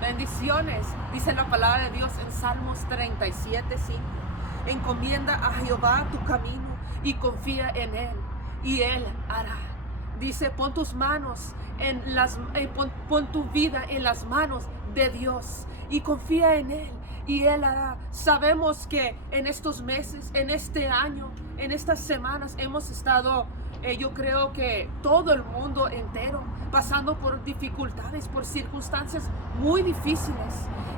Bendiciones. Dice la palabra de Dios en Salmos 37:5. Encomienda a Jehová tu camino y confía en Él, y Él hará. Dice, pon tus manos pon tu vida en las manos de Dios y confía en Él, y Él hará. Sabemos que en estos meses, en este año, en estas semanas hemos estado, yo creo que todo el mundo entero, pasando por dificultades, por circunstancias muy difíciles.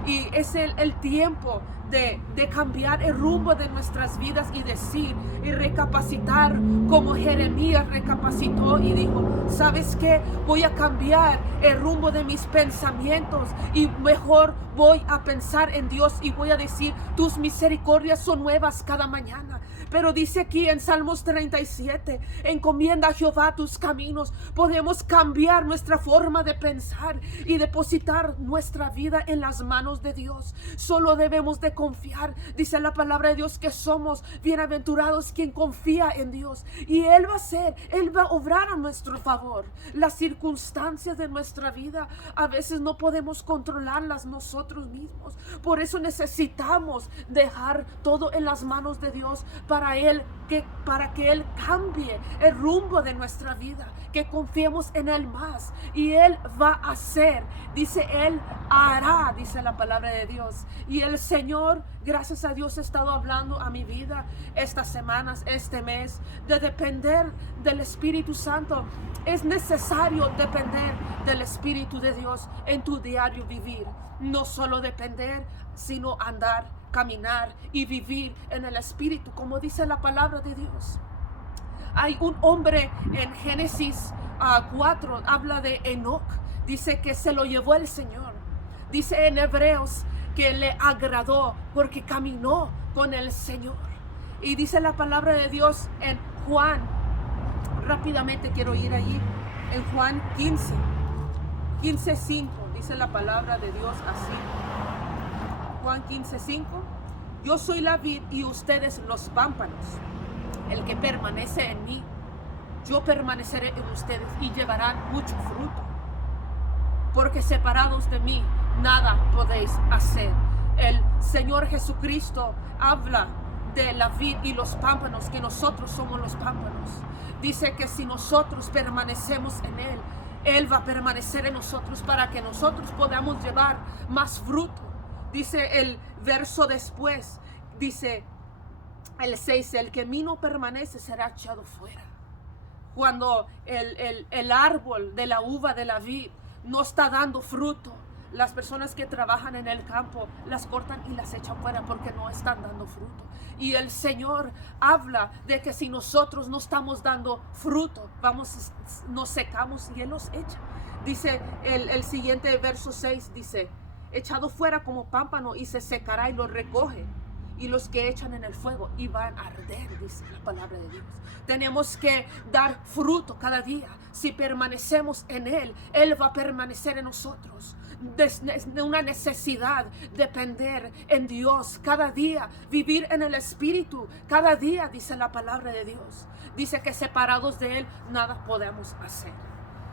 Y es el tiempo de cambiar el rumbo de nuestras vidas y decir y recapacitar, como Jeremías recapacitó y dijo, ¿sabes qué? Voy a cambiar el rumbo de mis pensamientos y mejor voy a pensar en Dios y voy a decir, tus misericordias son nuevas cada mañana. Pero dice aquí en Salmos 37, encomienda a Jehová tus caminos. Podemos cambiar nuestra forma de pensar y depositar nuestra vida en las manos de Dios. Solo debemos de confiar. Dice la palabra de Dios que somos bienaventurados quien confía en Dios. Y Él va a obrar a nuestro favor. Las circunstancias de nuestra vida a veces no podemos controlarlas nosotros mismos. Por eso necesitamos dejar todo en las manos de Dios para que Él cambie el rumbo de nuestra vida, que confiemos en Él más, y Él va a hacer. Dice, Él hará, dice la palabra de Dios. Y el Señor, gracias a Dios, ha estado hablando a mi vida estas semanas, este mes, de depender del Espíritu Santo. Es necesario depender del Espíritu de Dios en tu diario vivir. No solo depender, sino andar, caminar y vivir en el Espíritu, como dice la palabra de Dios. Hay un hombre en Génesis 4, habla de Enoc. Dice que se lo llevó el Señor. Dice en Hebreos que le agradó porque caminó con el Señor. Y dice la palabra de Dios en Juan, rápidamente quiero ir allí, en Juan 15:5, dice la palabra de Dios así. Juan 15:5, yo soy la vid y ustedes los pámpanos. El que permanece en mí, yo permaneceré en ustedes y llevarán mucho fruto. Porque separados de mí, nada podéis hacer. El Señor Jesucristo habla de la vid y los pámpanos, que nosotros somos los pámpanos. Dice que si nosotros permanecemos en Él, Él va a permanecer en nosotros para que nosotros podamos llevar más fruto. Dice el verso después, dice el 6, el que en mí no permanece será echado fuera. Cuando el árbol de la uva de la vid no está dando fruto, las personas que trabajan en el campo las cortan y las echan fuera porque no están dando fruto. Y el Señor habla de que si nosotros no estamos dando fruto, nos secamos y Él los echa. Dice el siguiente verso 6, dice, echado fuera como pámpano y se secará y lo recoge. Y los que echan en el fuego y van a arder, dice la palabra de Dios. Tenemos que dar fruto cada día. Si permanecemos en Él, Él va a permanecer en nosotros. De una necesidad depender en Dios cada día, vivir en el Espíritu cada día, dice la palabra de Dios. Dice que separados de Él nada podemos hacer.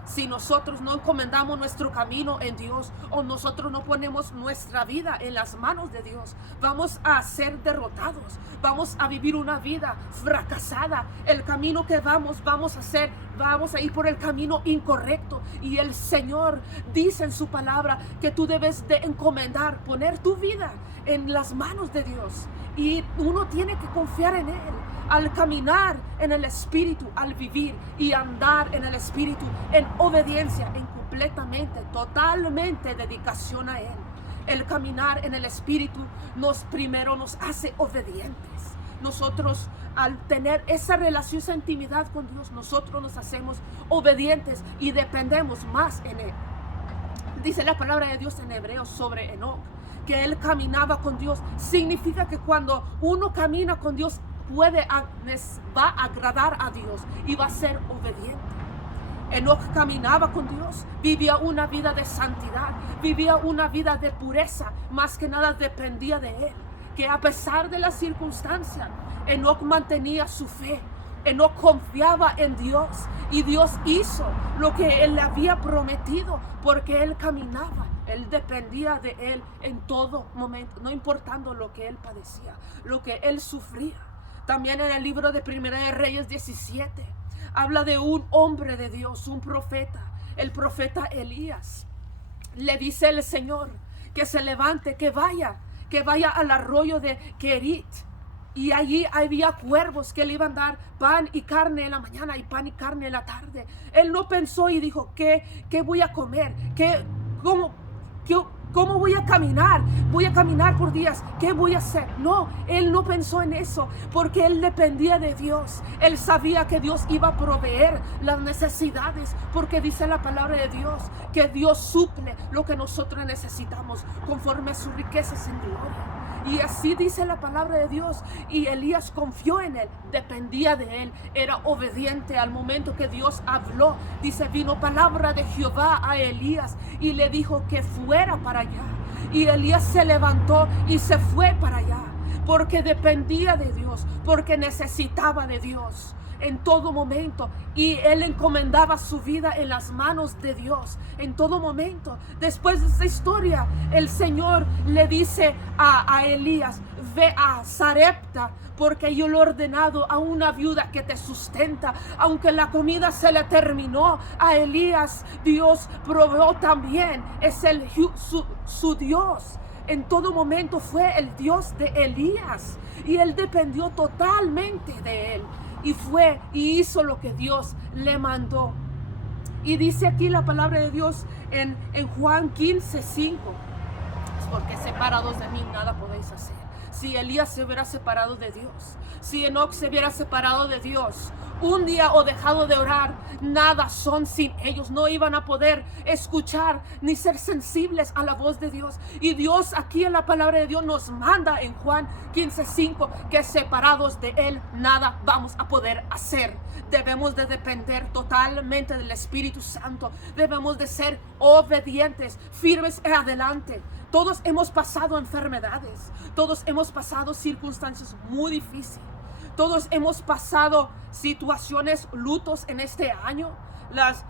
Si nosotros no encomendamos nuestro camino en Dios, o nosotros no ponemos nuestra vida en las manos de Dios, vamos a ser derrotados, vamos a vivir una vida fracasada. El camino que vamos a ir por el camino incorrecto. Y el Señor dice en su palabra que tú debes de encomendar, poner tu vida en las manos de Dios. Y uno tiene que confiar en Él. Al caminar en el Espíritu, al vivir y andar en el Espíritu, en obediencia, en totalmente dedicación a Él. El caminar en el Espíritu primero nos hace obedientes. Nosotros, al tener esa relación, esa intimidad con Dios, nosotros nos hacemos obedientes y dependemos más en Él. Dice la palabra de Dios en Hebreos sobre Enoc, que él caminaba con Dios. Significa que cuando uno camina con Dios, va a agradar a Dios y va a ser obediente. Enoc caminaba con Dios, vivía una vida de santidad, vivía una vida de pureza, más que nada dependía de Él. Que a pesar de las circunstancias, Enoc mantenía su fe. Enoc confiaba en Dios y Dios hizo lo que Él le había prometido porque él caminaba Él dependía de Él en todo momento, no importando lo que Él padecía, lo que Él sufría. También en el libro de Primera de Reyes 17 habla de un hombre de Dios, un profeta, el profeta Elías. Le dice el Señor que se levante, que vaya al arroyo de Kerit. Y allí había cuervos que le iban a dar pan y carne en la mañana y pan y carne en la tarde. Él no pensó y dijo, ¿qué voy a comer? ¿Cómo voy a caminar? Voy a caminar por días. ¿Qué voy a hacer? No, él no pensó en eso porque él dependía de Dios. Él sabía que Dios iba a proveer las necesidades porque dice la palabra de Dios que Dios suple lo que nosotros necesitamos conforme a sus riquezas en gloria. Y así dice la palabra de Dios. Y Elías confió en Él, dependía de Él, era obediente al momento que Dios habló. Dice, vino palabra de Jehová a Elías y le dijo que fuera para allá. Y Elías se levantó y se fue para allá, porque dependía de Dios, porque necesitaba de Dios en todo momento, y él encomendaba su vida en las manos de Dios en todo momento. Después de esta historia, el Señor le dice a Elías, ve a Sarepta, porque yo lo he ordenado a una viuda que te sustenta. Aunque la comida se le terminó a Elías, Dios proveó también. Es su Dios. En todo momento fue el Dios de Elías, y él dependió totalmente de él. Y fue y hizo lo que Dios le mandó. Y dice aquí la palabra de Dios en Juan 15:5. Porque separados de mí nada podéis hacer. Si Elías se hubiera separado de Dios, si Enoc se hubiera separado de Dios un día o dejado de orar, nada son sin ellos. No iban a poder escuchar ni ser sensibles a la voz de Dios. Y Dios aquí en la palabra de Dios nos manda en Juan 15:5 que separados de Él nada vamos a poder hacer. Debemos de depender totalmente del Espíritu Santo. Debemos de ser obedientes, firmes y adelante. Todos hemos pasado enfermedades, todos hemos pasado circunstancias muy difíciles, todos hemos pasado situaciones, lutos en este año,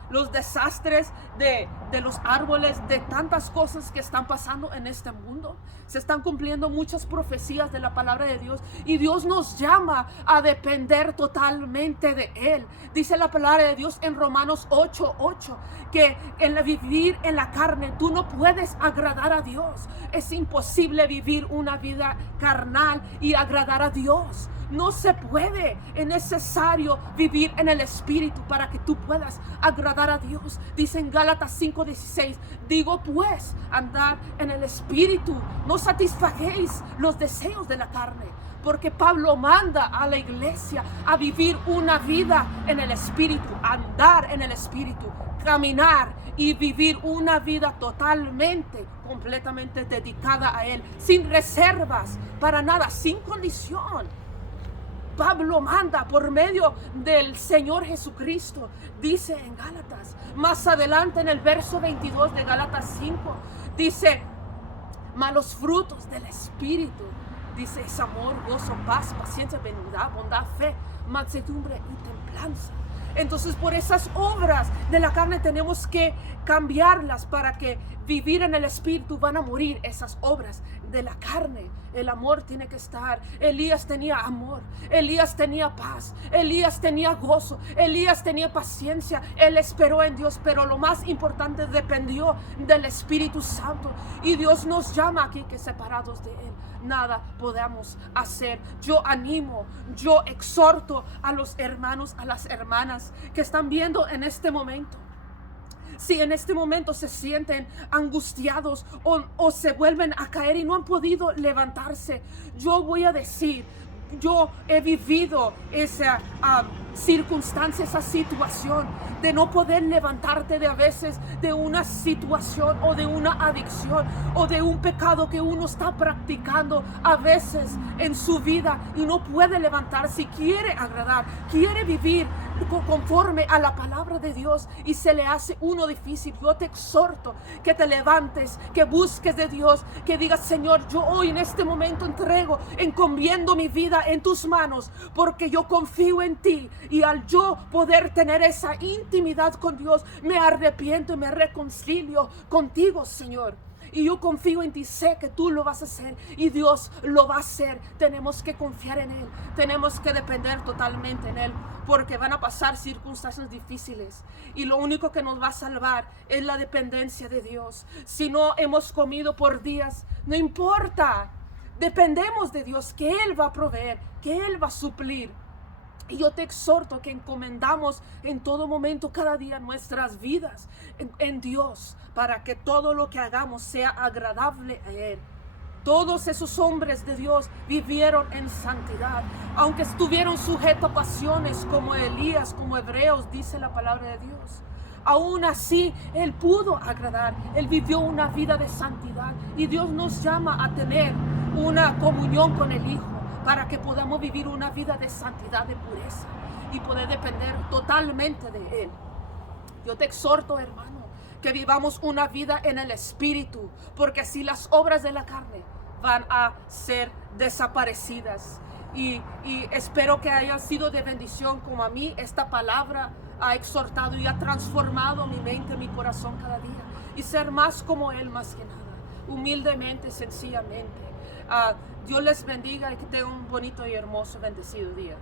los desastres de los árboles, de tantas cosas que están pasando en este mundo. Se están cumpliendo muchas profecías de la palabra de Dios, y Dios nos llama a depender totalmente de Él. Dice la palabra de Dios en Romanos 8:8 que vivir en la carne tú no puedes agradar a Dios. Es imposible vivir una vida carnal y agradar a Dios. No se puede. Es necesario vivir en el Espíritu para que tú puedas agradar a Dios. Dice en Gálatas 5:16, digo pues, andar en el Espíritu, no satisfagéis los deseos de la carne. Porque Pablo manda a la iglesia a vivir una vida en el Espíritu, andar en el Espíritu, caminar y vivir una vida totalmente, completamente dedicada a Él, sin reservas, para nada, sin condición. Pablo manda por medio del Señor Jesucristo. Dice en Gálatas, más adelante en el verso 22 de Gálatas 5, dice, mas los frutos del Espíritu, dice, es amor, gozo, paz, paciencia, bondad, fe, mansedumbre y templanza. Entonces, por esas obras de la carne tenemos que cambiarlas para que vivir en el Espíritu van a morir esas obras de la carne. El amor tiene que estar. Elías tenía amor, Elías tenía paz, Elías tenía gozo, Elías tenía paciencia. Él esperó en Dios, pero lo más importante, dependió del Espíritu Santo. Y Dios nos llama aquí que separados de Él nada podamos hacer. Yo animo, yo exhorto a los hermanos, a las hermanas que están viendo en este momento. Si en este momento se sienten angustiados o se vuelven a caer y no han podido levantarse, yo voy a decir, yo he vivido esa circunstancia, esa situación de no poder levantarte de a veces de una situación o de una adicción o de un pecado que uno está practicando a veces en su vida y no puede levantarse y quiere agradar, quiere vivir conforme a la palabra de Dios y se le hace uno difícil. Yo te exhorto que te levantes, que busques de Dios, que digas, Señor, yo hoy en este momento encomiendo mi vida en tus manos, porque yo confío en ti, y al yo poder tener esa intimidad con Dios, me arrepiento y me reconcilio contigo, Señor. y yo confío en ti, sé que tú lo vas a hacer y Dios lo va a hacer. Tenemos que confiar en Él, tenemos que depender totalmente en Él, porque van a pasar circunstancias difíciles y lo único que nos va a salvar es la dependencia de Dios. Si no hemos comido por días, no importa, dependemos de Dios, que Él va a proveer, que Él va a suplir. Y yo te exhorto que encomendamos en todo momento, cada día, nuestras vidas en Dios, para que todo lo que hagamos sea agradable a Él. Todos esos hombres de Dios vivieron en santidad, aunque estuvieron sujetos a pasiones como Elías, como Hebreos, dice la palabra de Dios. Aún así, Él pudo agradar, Él vivió una vida de santidad y Dios nos llama a tener una comunión con el Hijo, para que podamos vivir una vida de santidad, de pureza y poder depender totalmente de Él. Yo te exhorto, hermano, que vivamos una vida en el Espíritu, porque así las obras de la carne van a ser desaparecidas. Y espero que haya sido de bendición como a mí esta palabra ha exhortado y ha transformado mi mente, mi corazón cada día, y ser más como Él, más que nada, humildemente, sencillamente. Dios les bendiga y que tengan un bonito y hermoso, bendecido día.